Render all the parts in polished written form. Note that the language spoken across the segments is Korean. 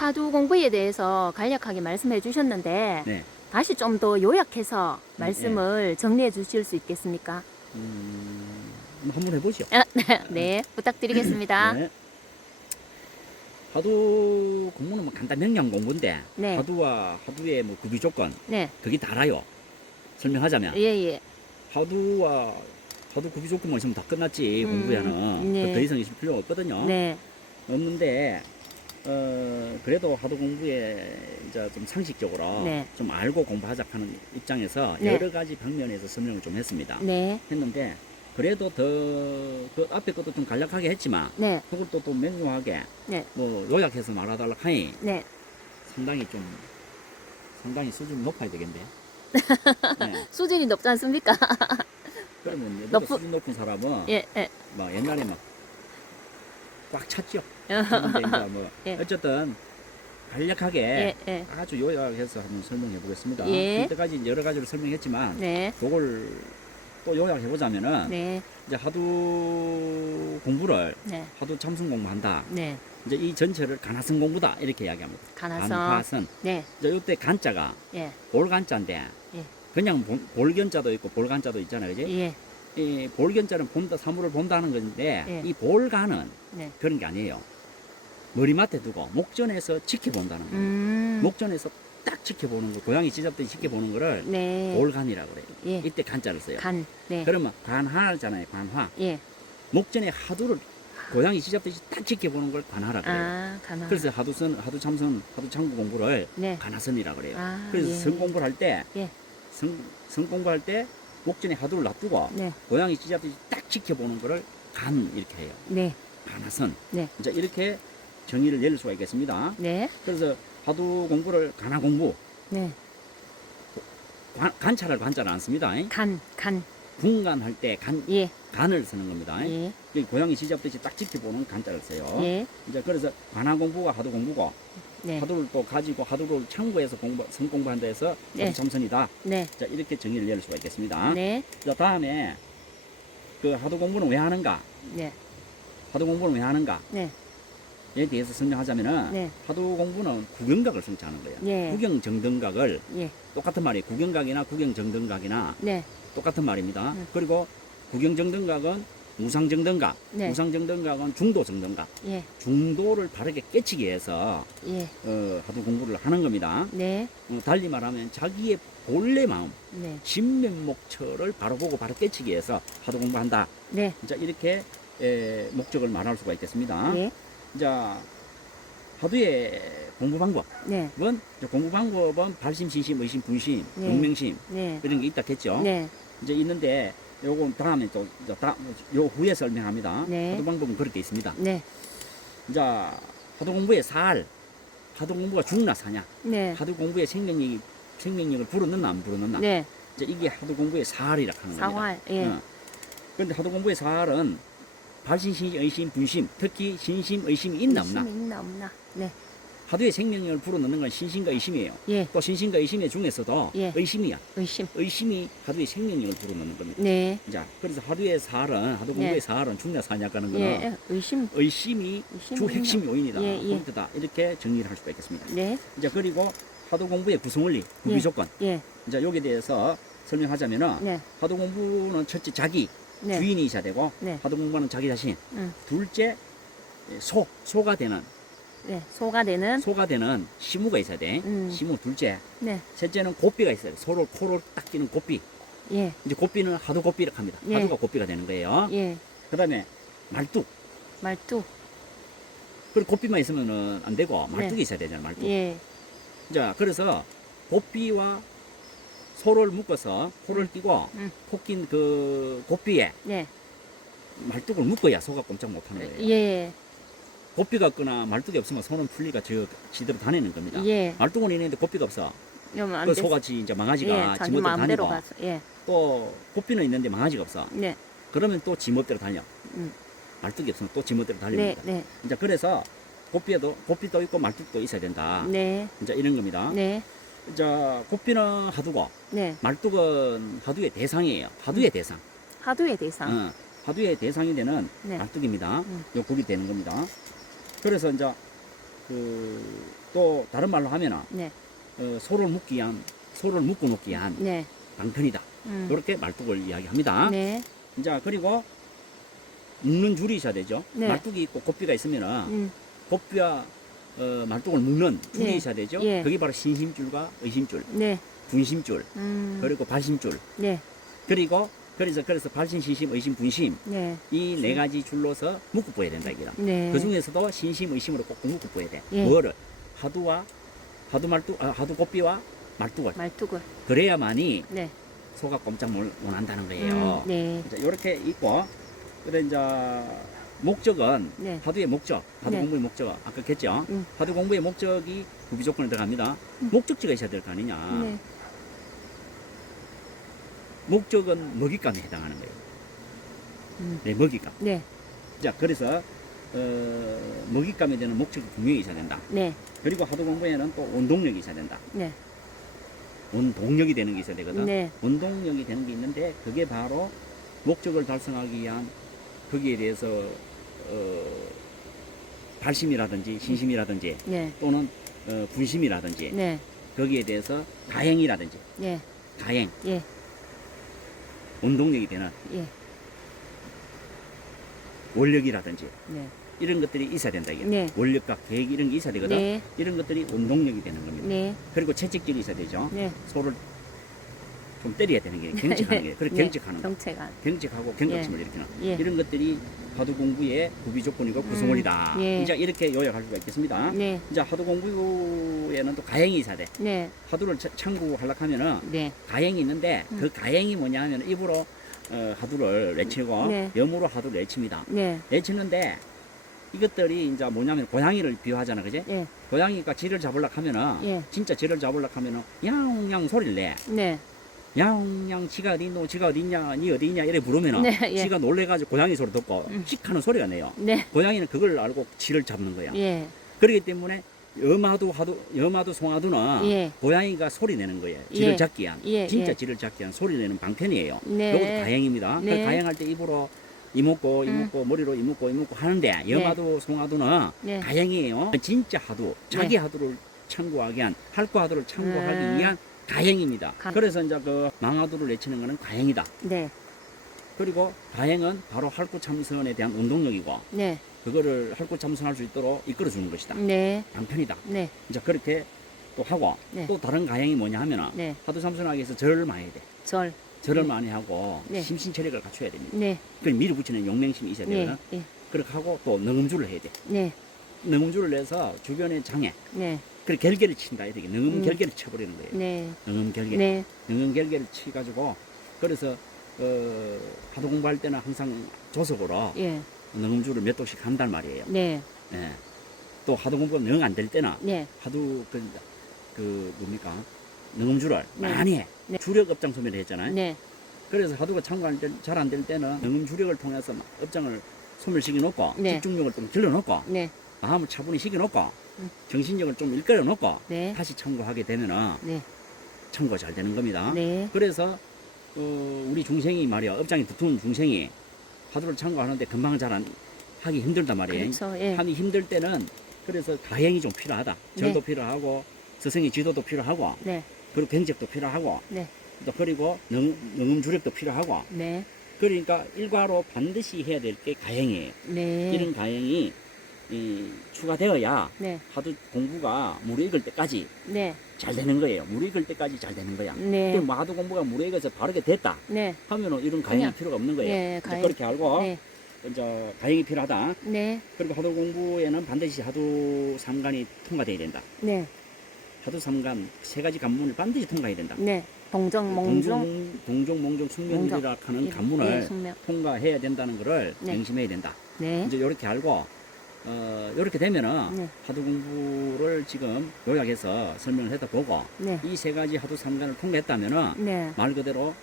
하두 공부에 대해서 간략하게 말씀해 주셨는데 네. 다시 좀 더 요약해서 말씀을 정리해 주실 수 있겠습니까? 한번 해보시죠. 네, 부탁드리겠습니다. 네. 하두 공부는 뭐 간단 명량 공부인데 네. 하두와 하두의 뭐 구비 조건 네, 그게 달아요. 설명하자면 예, 예. 하두 구비 조건만 있으면 다 끝났지. 공부에는 네. 더 이상 있을 필요가 없거든요. 네, 없는데 그래도 하도 공부에 이제 좀 상식적으로 네. 좀 알고 공부하자 하는 입장에서 네. 여러 가지 방면에서 설명을 좀 했습니다. 네, 했는데 그래도 더 그 앞에 것도 좀 간략하게 했지만 네, 그것도 또 명료하게 네, 뭐 요약해서 말하달라 하니 네. 상당히 수준이 높아야 되겠는데. 네. 수준이 높지 않습니까? 그러면 높은- 수준 높은 사람은 예, 예. 막 옛날에 막 꽉 찼죠. 예, 그런데 이제 뭐 예. 어쨌든 간략하게 예, 예. 아주 요약해서 한번 설명해 보겠습니다. 예. 이때까지 여러 가지로 설명했지만 네, 그걸 또 요약해 보자면은 네, 이제 하도 공부를 네, 하도 참선 공부한다. 네. 이제 이 전체를 간화선 공부다 이렇게 이야기합니다. 간화선. 간화선. 네, 이제 이때 간자가 예, 볼간자인데 예. 그냥 볼견자도 있고 볼간자도 있잖아요, 그지? 예, 이 볼견자는 본다, 사물을 본다는 건데 예. 이 볼간은 네. 그런 게 아니에요. 머리맡에 두고 목전에서 지켜본다는 거예요. 목전에서 딱 지켜보는 거, 고양이 쥐잡듯이 지켜보는 거를 네. 볼간이라고 그래요. 예. 이때 간자를 써요. 간, 네. 그러면 관하잖아요, 관화. 예. 목전에 하두를 고양이 쥐잡듯이 딱 지켜보는 걸 관하라 그래요. 아, 간화. 그래서 하두 참선, 하두 참고 공부를 네. 관하선이라고 그래요. 아, 그래서 예. 성 공부를 할 때, 예. 성 공부할 때 목전에 하두를 놔두고 네. 고양이 쥐잡듯이 딱 지켜보는 거를 간 이렇게 해요. 네. 관하선. 네. 이제 이렇게 정의를 내릴 수가 있겠습니다. 네. 그래서 하두 공부를 간화 공부, 네. 관찰을 관찰을 안 씁니다. 간, 간. 분간할 때 예. 간을 쓰는 겁니다. 예. 고양이 쥐잡듯이 딱 지켜보는 간자를 써요. 예. 이제 그래서 관화 공부가 하두 공부고 네. 하두를 또 가지고 하두를 참고해서 성 공부한다 해서 네. 하두 참선이다. 네. 자, 이렇게 정의를 내릴 수가 있겠습니다. 네. 자, 다음에 그 하두 공부는 왜 하는가? 네. 하두 공부는 왜 하는가? 네. 에 대해서 설명하자면은 네. 하두 공부는 구경각을 성취하는 거예요. 예. 구경정등각을 예. 똑같은 말이에요. 구경각이나 구경정등각이나 네. 똑같은 말입니다. 네. 그리고 구경정등각은 무상정등각, 네. 무상정등각은 중도정등각. 예. 중도를 바르게 깨치기 위해서 예. 하두 공부를 하는 겁니다. 네. 달리 말하면 자기의 본래 마음, 네. 진면목처를 바로 보고 바로 깨치기 위해서 하두 공부한다. 네. 자, 이렇게 목적을 말할 수가 있겠습니다. 예. 자, 하두의 공부 방법은 네. 공부 방법은 발심, 신심, 의심, 분심, 네. 용맹심 네. 이런 게 있다 했죠. 네. 이제 있는데 요건 다음에 또 요 후에 설명합니다. 네. 하두 방법은 그렇게 있습니다. 네. 자, 하두 공부의 살, 하두 공부가 죽나 사냐, 네. 하두 공부의 생명력을 불어넣나 안 불어넣나. 네. 이제 이게 하두 공부의 살이라 하는 겁니다. 사활. 예. 그런데 하두 공부의 살은 발심, 신심, 의심, 분심, 특히 신심, 의심이 있나 없나. 의심이 있나 없나. 네. 하두의 생명력을 불어넣는 건 신심과 의심이에요. 예. 또 신심과 의심 중에서도 예. 의심이야. 의심. 의심이 하두의 생명력을 불어넣는 겁니다. 네. 자, 그래서 하두의 살은, 하두 공부의 예. 살은 죽냐 사냐 하는 거는 예. 의심. 의심이 주 의심이 핵심 요인이다. 예, 예. 포인트다. 이렇게 정리를 할 수가 있겠습니다. 네. 이제 그리고 하두 공부의 구성원리, 구비 예. 조건. 예. 이제 여기에 대해서 설명하자면은 네. 하두 공부는 첫째 자기, 네. 주인이 있어야 되고 네. 하두 공부는 자기 자신. 음. 둘째 소가 되는 네. 소가 되는 시무가 있어야 돼. 시무 둘째. 네. 셋째는 고삐가 있어야 돼. 서로 코를 딱 끼는 고삐. 예. 이제 고삐는 하두 고삐라고 합니다. 예. 하두가 고삐가 되는 거예요. 예. 그다음에 말뚝. 말뚝. 그리고 고삐만 있으면은 안 되고 말뚝이 네. 있어야 되잖아. 말뚝. 예. 자, 그래서 고삐와 소를 묶어서 코를 끼고 코 낀 그 고삐에 네. 말뚝을 묶어야 소가 꼼짝 못하는 거예요. 예. 고삐가 없거나 말뚝이 없으면 소는 풀리가 지대로 다니는 겁니다. 예. 말뚝은 있는데 고삐가 없어. 이러면 안 그 돼. 소가 이제 망아지가 예. 자기 지멋대로 마음대로 다니고 가서. 예. 또 고삐는 있는데 망아지가 없어. 네. 그러면 또 지멋대로 달려. 음. 말뚝이 없으면 또 지멋대로 네. 달립니다. 네. 이제 그래서 고삐도 있고 말뚝도 있어야 된다. 네. 이제 이런 겁니다. 네. 자, 고삐는 하두고 네. 말뚝은 하두의 대상이에요. 하두의 대상. 하두의 대상. 하두의 대상이 되는 네. 말뚝입니다. 요 굽이 되는 겁니다. 그래서 이제 그 또 다른 말로 하면은 네. 소를 묶어 놓기 위한 네. 방편이다. 이렇게 말뚝을 이야기합니다. 네. 자, 그리고 묶는 줄이 있어야 되죠. 네. 말뚝이 있고 곱비가 있으면은 음. 곱비와 말뚝을 묶는 줄이 네. 있어야 되죠. 예. 그게 바로 신심줄과 의심줄, 네. 분심줄, 그리고 발심줄. 네. 그리고 그래서 발신, 신심, 의심, 분심 네. 이 네 가지 줄로서 묶어 보야 된다 이거다. 네. 그 중에서도 신심, 의심으로 꼭 묶어 보야 돼. 예. 뭐를? 하두 곱비와 말뚝을. 말뚝을. 그래야만이 네. 소가 꼼짝 못 한다는 거예요. 네. 이렇게 있고, 그래 이제 목적은 네. 하두의 목적, 하두 네. 공부의 목적 아까 했죠. 음. 하두 공부의 목적이 구비 조건에 들어갑니다. 목적지가 있어야 될 거 아니냐. 네. 목적은 먹잇감에 해당하는 거예요. 음. 네, 먹잇감. 네. 자, 그래서 먹잇감에 대한 목적이 분명히 있어야 된다. 네. 그리고 하두 공부에는 또 원동력이 있어야 된다. 네. 원동력이 되는 게 있어야 되거든. 네. 원동력이 되는 게 있는데 그게 바로 목적을 달성하기 위한 거기에 대해서 발심이라든지 신심이라든지 네. 또는 분심이라든지 네. 거기에 대해서 가행이라든지 예. 가행 예. 원동력이 되는 예. 원력이라든지 네. 이런 것들이 있어야 된다 이게. 네. 원력과 계획 이런 게 있어야 되거든. 네. 이런 것들이 원동력이 되는 겁니다. 네. 그리고 채찍질이 있어야 되죠. 네. 소를 좀 때려야 되는 게 경직하는 게. 그래 네. 경직하는 거. 경체가. 경직하고 경각심을 일으키는 예. 이런 것들이 하두 공부의 구비 조건이고 구성원이다. 예. 이제 이렇게 요약할 수가 있겠습니다. 네. 이제 하두 공부에는 또 가행이 있어야 돼. 네. 하두를 참고하려고 하면은 네. 가행이 있는데 그 가행이 뭐냐 하면 입으로 하두를 외치고 네. 염으로 하두를 외칩니다. 네. 외치는데 이것들이 이제 뭐냐면 고양이를 비유하잖아, 그지? 예. 고양이가 쥐를 잡으려고 하면은 예. 진짜 쥐를 잡으려고 하면은 야옹야옹 소리를 내. 네. 야옹야옹 쥐가 어디 있노? 쥐가 어디 있냐? 니 어디 있냐? 이래 부르면은 네, 예. 쥐가 놀래가지고 고양이 소리 듣고 씩하는 소리가 내요. 네. 고양이는 그걸 알고 쥐를 잡는 거야. 예. 그렇기 때문에 염하두, 송하두는 예. 고양이가 소리 내는 거예요. 쥐를 예. 잡기 위한. 예, 진짜 예. 쥐를 잡기 위한 소리 내는 방편이에요. 네. 이것도 가행입니다. 네. 그 가행할 때 입으로 이먹고 머리로 이먹고 하는데 염하두, 송하두는 네. 가행이에요. 진짜 하두, 자기 하두를 참고하기 위한, 할구 하두를 참고하기 위한 가행입니다. 그래서 이제 그 망하두를 외치는 거는 가행이다. 네. 그리고 가행은 바로 할구 참선에 대한 운동력이고 네. 그거를 할구 참선할 수 있도록 이끌어 주는 것이다. 네. 방편이다. 네. 이제 그렇게 또 하고 네. 또 다른 가행이 뭐냐 하면은 네. 하두 참선하기 위해서 절을 많이 해야 돼. 절을 많이 하고 네. 심신체력을 갖춰야 됩니다. 네. 그 밀어붙이는 용맹심이 있어야 네. 되거든. 예. 그렇게 하고 또 능음줄을 해야 돼. 네. 능음줄을 내서 주변의 장애, 네. 그래 결계를 친다 이렇게 능음 결계를 쳐버리는 거예요. 네. 능음 결계, 네. 능음 결계를 치가지고 그래서 하두 공부할 때는 항상 조석으로 예. 능음줄을 몇 도씩 한단 말이에요. 네. 예. 또 하두 공부가 능 안 될 때는 네. 하두 뭡니까 능음줄을 네. 많이 해. 네. 주력 업장 소멸을 했잖아요. 네. 그래서 하두가 참고할 때 잘 안 될 때는 능음 주력을 통해서 막 업장을 소멸시켜 놓고 네. 집중력을 좀 길러 놓고 네. 마음을 차분히 시켜 놓고 정신력을 좀 일끌어 놓고 네. 다시 참고하게 되면은 네. 참고가 잘 되는 겁니다. 네. 그래서 우리 중생이 말이야 업장이 두터운 중생이 하두를 참고하는데 금방 잘 안 하기 힘들단 말이에요. 그렇죠. 예. 하기 힘들 때는 그래서 가행이 좀 필요하다. 절도 네. 필요하고 스승의 지도도 필요하고 네. 그리고 경책도 필요하고 네. 또 그리고 능음 주력도 필요하고 네. 그러니까 일과로 반드시 해야 될 게 가행이에요. 네. 이런 가행이 추가되어야 네. 하두 공부가 무르익을 때까지 네. 잘 되는 거예요. 무르익을 때까지 잘 되는 거야. 네. 그럼 뭐 하두 공부가 무르익어서 바르게 됐다 네. 하면은 이런 가행이 그냥, 필요가 없는 거예요. 예, 이제 가행. 그렇게 알고 네. 이제 가행이 필요하다. 네. 그리고 하두 공부에는 반드시 하두 삼간이 통과돼야 된다. 네. 하두 삼간 세 가지 관문을 반드시 통과해야 된다. 네. 동정, 몽종. 동종, 몽종, 숙명이라 하는 예, 관문을 예, 숙명. 통과해야 된다는 것을 네. 명심해야 된다. 네. 이제 이렇게 알고 이렇게 되면은 네. 하두 공부를 지금 요약해서 설명을 해다 보고 네. 이 세 가지 하두 삼간을 통과했다면은 네. 말 그대로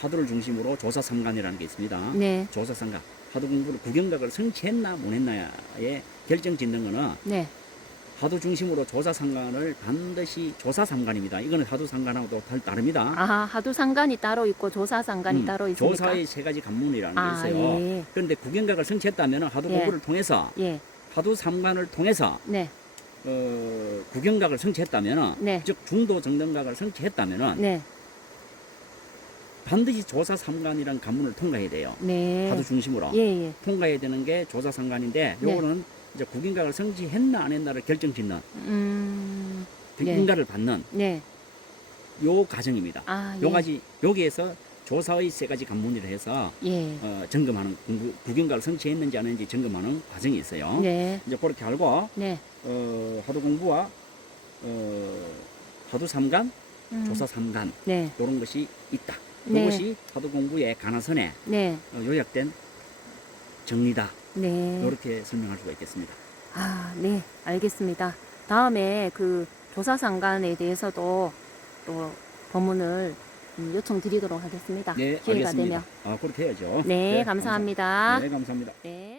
하두를 중심으로 조사 삼간이라는 게 있습니다. 네. 조사 삼간 하두 공부를 구경각을 성취했나 못했나에 결정 짓는 거는 네. 하두 중심으로 조사 삼간을 반드시 조사 삼간입니다. 이거는 하두 삼간하고도 다릅니다. 아, 하두 상간이 따로 있고 조사 상간이 따로 있습니까? 조사의 세 가지 관문이라는 게 아, 있어요. 예. 그런데 구경각을 성취했다면 하두 예. 공부를 통해서 예. 하두 삼간을 통해서 네. 국영각을 성취했다면, 네. 즉 중도 정등각을 성취했다면 네. 반드시 조사 3관이라는 관문을 통과해야 돼요. 네. 하도 중심으로 예, 예. 통과해야 되는 게 조사 3관인데, 네. 요거는 이제 국영각을 성취했나 안 했나를 결정짓는 네. 인가를 받는 네. 요 과정입니다. 아, 요 예. 가지 여기에서 조사의 세 가지 관문이라 해서 예. 점검하는 국영각을 성취했는지 안 했는지 점검하는 과정이 있어요. 네. 이제 그렇게 알고 네. 하도 공부와 하도 3관, 조사 3관 네. 이런 것이 있다. 네. 이것이 하도 공부의 가나선에 네. 요약된 정리다. 네. 이렇게 설명할 수가 있겠습니다. 아, 네. 알겠습니다. 다음에 그 조사상관에 대해서도 또 법문을 요청드리도록 하겠습니다. 네, 기회가 알겠습니다. 되면. 그렇게 해야죠. 네, 감사합니다. 네, 감사합니다. 네.